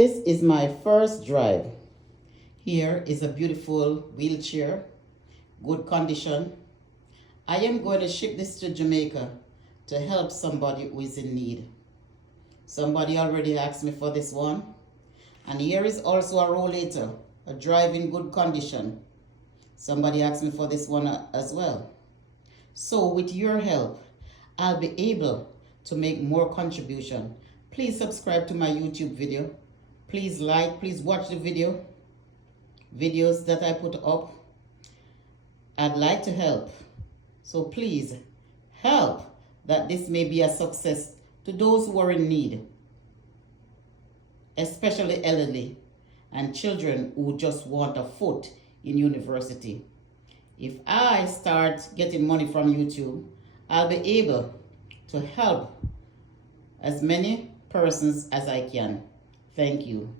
This is my first drive. Here is a beautiful wheelchair, good condition. I am going to ship this to Jamaica to help somebody who is in need. Somebody already asked me for this one. And here is also a rollator, a drive in good condition. Somebody asked me for this one as well. So with your help, I'll be able to make more contribution. Please subscribe to my YouTube video. Please like, please watch the videos that I put up. I'd like to help. So please help that this may be a success to those who are in need, especially elderly and children who just want a foot in university. If I start getting money from YouTube, I'll be able to help as many persons as I can. Thank you.